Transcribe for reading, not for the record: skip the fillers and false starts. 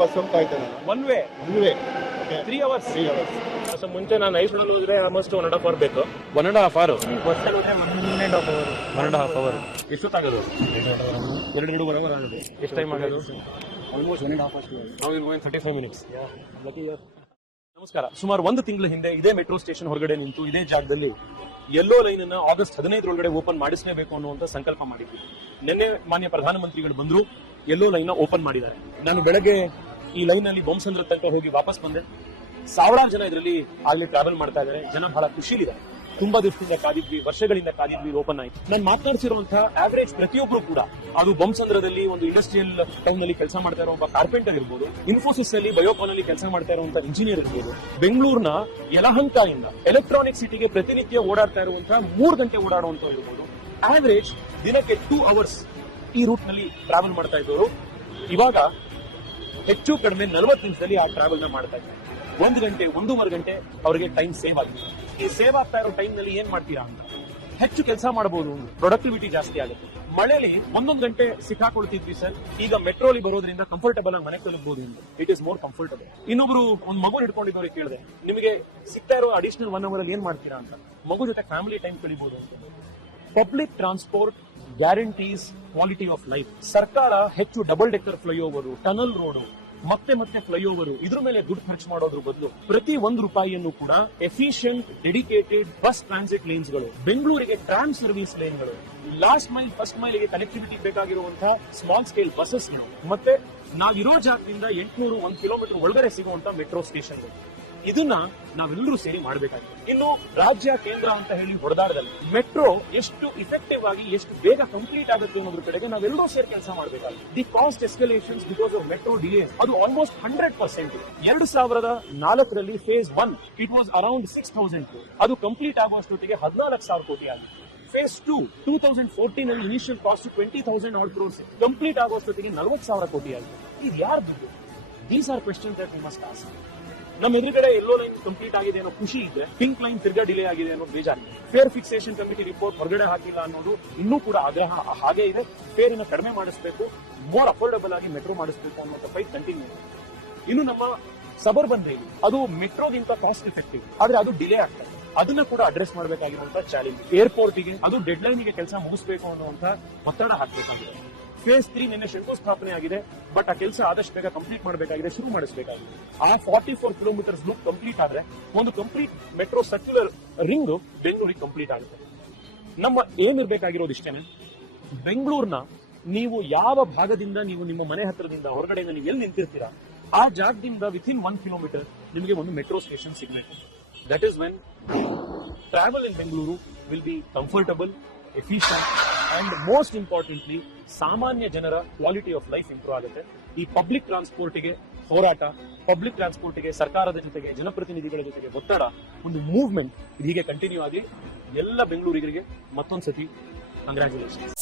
Bus ಹೋಗ್ತಾ ಇದ್ದೆ ನಾನು. One way one 3 hours. ಮುಂಚೆ ನಾನು ಐಸ್ನಲ್ಲಿ ಹೋದ್ರೆ ಆಲ್ಮೋಸ್ಟ್ 1.5 hour ಬೇಕು. 1.5 hour. ಬಸ್ಸಲ್ಲಿ ಹೋದ್ರೆ 1.5 hour. 1.5 hour. ಎಷ್ಟೊತ್ತಾಗೋದು? 2.5 hour ಆಗೋದು. ಎಷ್ಟು ಟೈಮ್ ಆಗೋದು? Almost 1.5 hours. ನಾವು 35 minutes. ನಮಸ್ಕಾರ. ಸುಮಾರು 1 ತಿಂಗಳ ಹಿಂದೆ ಇದೇ ಮೆಟ್ರೋ ಸ್ಟೇಷನ್ ಹೊರಗಡೆ ನಿಂತು ಇದೇ ಜಾಗದಲ್ಲಿ ಯೆಲ್ಲೋ ಲೈನ್ ಅನ್ನ ಆಗಸ್ಟ್ 15 ಒಳಗಡೆ ಓಪನ್ ಮಾಡಿಸಲೇಬೇಕು ಅನ್ನುವಂತ ಸಂಕಲ್ಪ ಮಾಡಿದ್ವಿ. ನಿನ್ನೆ ಮಾನ್ಯ ಪ್ರಧಾನಮಂತ್ರಿಗಳು ಬಂದ್ರು, ಯೆಲ್ಲೋ ಲೈನ್ ಓಪನ್ ಮಾಡಿದ್ದಾರೆ. ನಾನು ಬೆಳಗ್ಗೆ ಈ ಲೈನ್ ಅಲ್ಲಿ ಬೊಮ್ಮಸಂದ್ರ ತನಕ ಹೋಗಿ ವಾಪಸ್ ಬಂದೆ. ಸಾವಿರಾರು ಜನ ಇದರಲ್ಲಿ ಆಗ್ಲೇ ಟ್ರಾವೆಲ್ ಮಾಡ್ತಾ ಇದ್ದಾರೆ. ಜನ ಬಹಳ ಖುಷಿಲಿದ್ದಾರೆ. ತುಂಬಾ ದಿವಸದಿಂದ ಕಾದಿದ್ವಿ, ವರ್ಷಗಳಿಂದ ಕಾದಿದ್ವಿ, ಓಪನ್ ಆಯ್ತು. ನಾನು ಮಾತನಾಡಿಸಿರುವಂತಹ ಆವರೇಜ್ ಪ್ರತಿಯೊಬ್ಬರು ಕೂಡ, ಅದು ಬೊಮ್ಮಸಂದ್ರದಲ್ಲಿ ಒಂದು ಇಂಡಸ್ಟ್ರಿಯಲ್ ಟೌನ್ ನಲ್ಲಿ ಕೆಲಸ ಮಾಡ್ತಾ ಇರೋ ಒಬ್ಬ ಕಾರ್ಪೆಂಟರ್ ಇರ್ಬೋದು, ಇನ್ಫೋಸಿಸ್ ಅಲ್ಲಿ ಬಯೋಕಾನ್ ಅಲ್ಲಿ ಕೆಲಸ ಮಾಡ್ತಾ ಇರುವಂತಹ ಇಂಜಿನಿಯರ್ ಇರ್ಬೋದು, ಬೆಂಗಳೂರಿನ ಯಲಹಂಕದಿಂದ ಎಲೆಕ್ಟ್ರಾನಿಕ್ ಸಿಟಿಗೆ ಪ್ರತಿನಿತ್ಯ ಓಡಾಡ್ತಾ ಇರುವಂತಹ 3 ಗಂಟೆ ಓಡಾಡುವಂತ ಇರ್ಬೋದು, ಆವರೇಜ್ ದಿನಕ್ಕೆ 2 hours ಈ ರೂಟ್ ನಲ್ಲಿ ಟ್ರಾವೆಲ್ ಮಾಡ್ತಾ ಇದ್ದವರು ಇವಾಗ ಹೆಚ್ಚು ಕಡಿಮೆ 40 ನಿಮಿಷದಲ್ಲಿ ಆ ಟ್ರಾವೆಲ್ ನ ಮಾಡ್ತಾ ಇದ್ದಾರೆ. 1 ಗಂಟೆ 1.5 ಗಂಟೆ ಅವರಿಗೆ ಟೈಮ್ ಸೇವ್ ಆಗಿದೆ. ಈ ಸೇವ್ ಆಗ್ತಾ ಇರೋ ಟೈಮ್ ನಲ್ಲಿ ಏನ್ ಮಾಡ್ತೀರಾ ಅಂತ ಹೆಚ್ಚು ಕೆಲಸ ಮಾಡಬಹುದು, ಪ್ರೊಡಕ್ಟಿವಿಟಿ ಜಾಸ್ತಿ ಆಗುತ್ತೆ. ಮಳೆಯಲ್ಲಿ 1 ಗಂಟೆ ಸಿಕ್ಕಾಕೊಳ್ತಿದ್ವಿ ಸರ್, ಈಗ ಮೆಟ್ರೋಲಿ ಬರೋದ್ರಿಂದ ಕಂಫರ್ಟಬಲ್ ಆಗಿ ಮನೆ ತಲುಪಬಹುದು. It is more comfortable. ಇನ್ನೊಬ್ರು ಒಂದು ಮಗು ಹಿಡ್ಕೊಂಡಿದ್ದವ್ರಿಗೆ ಕೇಳಿದೆ, ನಿಮಗೆ ಸಿಗ್ತಾ ಇರೋ ಅಡಿಷನಲ್ 1 hour ಅಲ್ಲಿ ಏನ್ ಮಾಡ್ತೀರಾ ಅಂತ. ಮಗು ಜೊತೆ ಫ್ಯಾಮಿಲಿ ಟೈಮ್ ಕಳಿಬಹುದು ಅಂತ. Public transport guarantees quality of life. ಸರ್ಕಾರ ಹೆಚ್ಚು double decker flyover, tunnel road, ಮತ್ತೆ ಫ್ಲೈಓವರ್ ಇದ್ರ ಮೇಲೆ ದುಡ್ಡು ಖರ್ಚು ಮಾಡೋದ್ರ ಬದಲು ಪ್ರತಿ 1 ರೂಪಾಯಿಯನ್ನು ಕೂಡ efficient dedicated bus transit lanes ಗಳು, ಬೆಂಗಳೂರಿಗೆ ಟ್ರಾಮ್ ಸರ್ವಿಸ್ ಲೇನ್ಗಳು, ಲಾಸ್ಟ್ ಮೈಲ್ ಫಸ್ಟ್ ಮೈಲ್ ಗೆ ಕನೆಕ್ಟಿವಿಟಿ ಬೇಕಾಗಿರುವಂತಹ ಸ್ಮಾಲ್ ಸ್ಕೇಲ್ ಬಸ್ಸಸ್ಗಳು, ಮತ್ತೆ ನಾವಿರೋ ಜಾಗದಿಂದ 800-1 ಕಿಲೋಮೀಟರ್ ಒಳಗಡೆ ಸಿಗುವಂತಹ ಮೆಟ್ರೋ ಸ್ಟೇಷನ್ಗಳು. ಇದನ್ನ ನಾವೆಲ್ಲರೂ ಸೇರಿ ಮಾಡಬೇಕಾಗಿದೆ. ಇನ್ನು ರಾಜ್ಯ ಕೇಂದ್ರ ಅಂತ ಹೇಳಿ ಹೊಡೆದಾಡದಲ್ಲಿ ಮೆಟ್ರೋ ಎಷ್ಟು ಇಫೆಕ್ಟಿವ್ ಆಗಿ ಎಷ್ಟು ಬೇಗ ಕಂಪ್ಲೀಟ್ ಆಗುತ್ತೆ ಅನ್ನೋದ್ರ ಕಡೆಗೆ ನಾವೆಲ್ಲರೂ ಸೇರಿ ಕೆಲಸ ಮಾಡಬೇಕಾಗಿದೆ. The cost escalations because of metro delays ಅದು ಆಲ್ಮೋಸ್ಟ್ 100%. 2004ರಲ್ಲಿ phase 1 it was around 6,000 crore. ಅದು ಕಂಪ್ಲೀಟ್ ಆಗುವಷ್ಟೊತ್ತಿಗೆ 14,000 ಕೋಟಿ ಆಗಿದೆ. ಫೇಸ್ 2 2014 ಅಲ್ಲಿ ಇನಿಷಿಯಲ್ ಕಾಸ್ಟ್ 20,000 crores, ಕಂಪ್ಲೀಟ್ ಆಗುವಷ್ಟೊತ್ತಿಗೆ 40,000 ಕೋಟಿ ಆಗಿದೆ. ಇದು ಯಾರು ದುಡ್ಡು? These are questions that we must ask. ನಮ್ಮ ಎದುರುಗಡೆ ಯೆಲ್ಲೋ ಲೈನ್ ಕಂಪ್ಲೀಟ್ ಆಗಿದೆ ಅನ್ನೋ ಖುಷಿ ಇದೆ, ಪಿಂಕ್ ಲೈನ್ ತಿರ್ಗಾ ಡಿಲೇ ಆಗಿದೆ ಅನ್ನೋ ಬೇಜಾರಿದೆ. ಫೇರ್ ಫಿಕ್ಸೇಷನ್ ಕಮಿಟಿ ರಿಪೋರ್ಟ್ ಹೊರಗಡೆ ಹಾಕಿಲ್ಲ ಅನ್ನೋದು ಇನ್ನೂ ಕೂಡ ಆಗ್ರಹ ಹಾಗೆ ಇದೆ. ಫೇರ್ ಅನ್ನು ಕಡಿಮೆ ಮಾಡಿಸಬೇಕು, ಮೋರ್ ಅಫೋರ್ಡಬಲ್ ಆಗಿ ಮೆಟ್ರೋ ಮಾಡಿಸಬೇಕು ಅನ್ನೋ ಫೈಟ್ ಕಂಟಿನ್ಯೂ ಇದೆ. ಇನ್ನು ನಮ್ಮ ಸಬರ್ಬನ್ ರೈಲು ಅದು ಮೆಟ್ರೋಗಿಂತ ಕಾಸ್ಟ್ ಎಫೆಕ್ಟಿವ್, ಆದ್ರೆ ಅದು ಡಿಲೇ ಆಗ್ತದೆ. ಅದನ್ನ ಕೂಡ ಅಡ್ರೆಸ್ ಮಾಡಬೇಕಾಗಿರುವಂತಹ ಚಾಲೆಂಜ್. ಏರ್ಪೋರ್ಟ್ ಗೆ ಅದು ಡೆಡ್ ಲೈನ್ ಗೆ ಕೆಲಸ ಮುಗಿಸಬೇಕು ಅನ್ನುವಂತ ಒತ್ತಡ ಹಾಕಬೇಕಾಗಿದೆ. ಫೇಸ್ 3 ನಿನ್ನೆ ಶಂಕುಸ್ಥಾಪನೆ ಆಗಿದೆ, ಬಟ್ ಆ ಕೆಲಸ ಆದಷ್ಟು ಬೇಗ ಕಂಪ್ಲೀಟ್ ಮಾಡಬೇಕಾಗಿದೆ, ಶುರು ಮಾಡಿಸಬೇಕಾಗಿದೆ. ಆ 44 ಕಿಲೋಮೀಟರ್ಸ್ ಲೂಪ್ ಕಂಪ್ಲೀಟ್ ಆದ್ರೆ ಒಂದು ಕಂಪ್ಲೀಟ್ ಮೆಟ್ರೋ ಸರ್ಕ್ಯುಲರ್ ರಿಂಗ್ ಬೆಂಗಳೂರಿಗೆ ಕಂಪ್ಲೀಟ್ ಆಗುತ್ತೆ. ನಮ್ಮ ಏನ್ ಇರಬೇಕಾಗಿರೋದು ಇಷ್ಟೇನೆ, ಬೆಂಗಳೂರಿನ ನೀವು ಯಾವ ಭಾಗದಿಂದ ನೀವು ನಿಮ್ಮ ಮನೆ ಹತ್ರದಿಂದ ಹೊರಗಡೆಯಿಂದ ನೀವು ಎಲ್ಲಿ ನಿಂತಿರ್ತೀರಾ ಆ ಜಾಗದಿಂದ ವಿಥಿನ್ 1 ಕಿಲೋಮೀಟರ್ ನಿಮಗೆ ಒಂದು ಮೆಟ್ರೋ ಸ್ಟೇಷನ್ ಸಿಗಬೇಕು. That is when travel in Bengaluru will be comfortable, efficient and most importantly ಸಾಮಾನ್ಯ ಜನರ ಕ್ವಾಲಿಟಿ ಆಫ್ ಲೈಫ್ ಇಂಪ್ರೂವ್ ಆಗುತ್ತೆ. ಈ ಪಬ್ಲಿಕ್ ಟ್ರಾನ್ಸ್ಪೋರ್ಟ್ಗೆ ಹೋರಾಟ, ಪಬ್ಲಿಕ್ ಟ್ರಾನ್ಸ್ಪೋರ್ಟ್ಗೆ ಸರ್ಕಾರದ ಜೊತೆಗೆ ಜನಪ್ರತಿನಿಧಿಗಳ ಜೊತೆಗೆ ಒತ್ತಡ, ಒಂದು ಮೂವ್ಮೆಂಟ್ ಹೀಗೆ ಕಂಟಿನ್ಯೂ ಆಗಿ ಎಲ್ಲ ಬೆಂಗಳೂರಿಗರಿಗೆ ಮತ್ತೊಂದ್ಸತಿ ಕಂಗ್ರಾಚ್ಯುಲೇಷನ್ಸ್.